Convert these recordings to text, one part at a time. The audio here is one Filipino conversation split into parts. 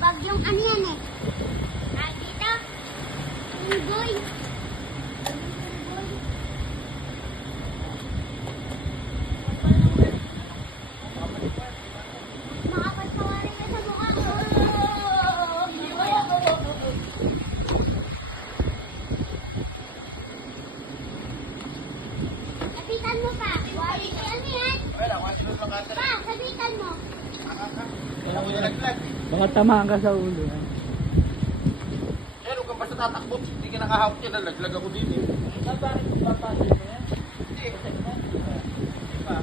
Bagyong ano yan eh? Ah, dito? Unggoy. Makapagpawari ka sa mukha ko. Sabitan mo pa. Wari ka ano yan? Pa, sabitan mo. Baka tamaan ka sa ulo. Pero kung basta tatakbo, hindi ka nakahawak yan, nalaglag ako din eh. Bakit kung papasok mo yan? Hindi. Diba?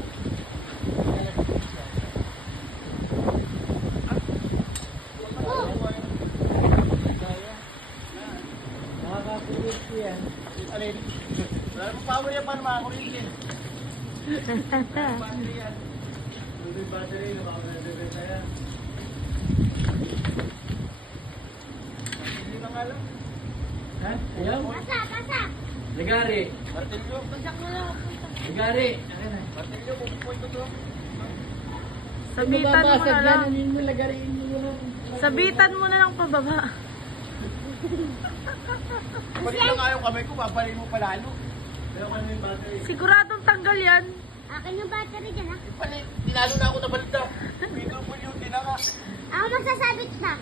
Nakakapulit ko yan. Alin? Wala mo power yan, paano makakulit yan? Battery yan. Yung battery, nakakabenta yan. Hindi na nga lang. Ha? Ayaw? Pasa, pasa. Lagari. Martilyo. Bagsak mo lang. Lagari. Ayan na. Martilyo, pupupoy ko to. Sabitan mo na lang. Yan, mo lagariin mo lang. Sabitan mo na lang pababa. Balik lang nga yung kamay ko, papalin mo palalo. Pero ano yung battery? Siguradong tanggal yan. Akin yung battery dyan ah. Palit, tinalo na ako na balik daw. Pinto po yun, tinaka. Ako magsasabit na.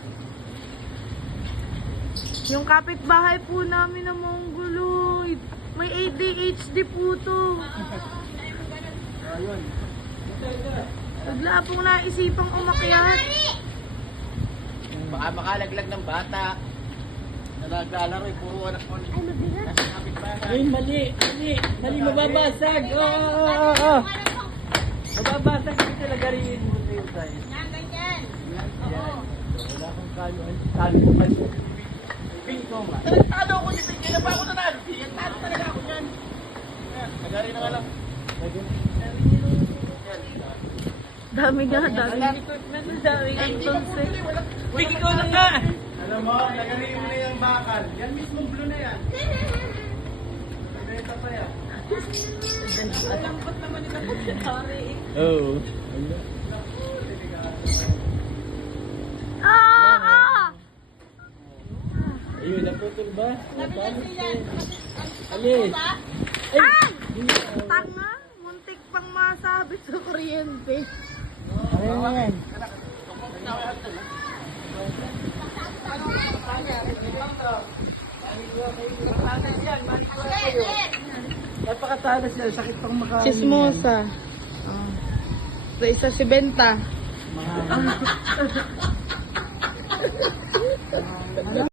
Yung kapitbahay po namin na Mongoloid. May ADHD po to. Ayun. Bigla pong naisipang umakyat. Baka makalaglag ng bata. Naglalaro eh, puro anak ko. Ay, mabigat. Ay, mali. Mali. Mali, mababasag. Oo. Mababasag dito, lagariin mo tayo tayo. Yan, ganyan. Yan. Wala kang kalo. Kalo ko kasi. Pinto nga. Nagtalo ako dito, hindi na pa ako nanalo. Talo talaga ako yan. Yan, nagari na nga lang. Dami nga, dami. Dami Ay, ang hindi pa po tonsil. tuloy, wala. Bigay ko na nga. Alam mo, nagari mo na yung bakal. Yan mismo blue na yan. Benta pa yan. Oo. Ah! Ayun, naputol ba? Alis. Ay! Tanga! Muntik pang masabit sa kuryente. Ayun na yan. Napakatalas yan. Sakit pang makain. Chismosa. Oh. Sa isa si Benta.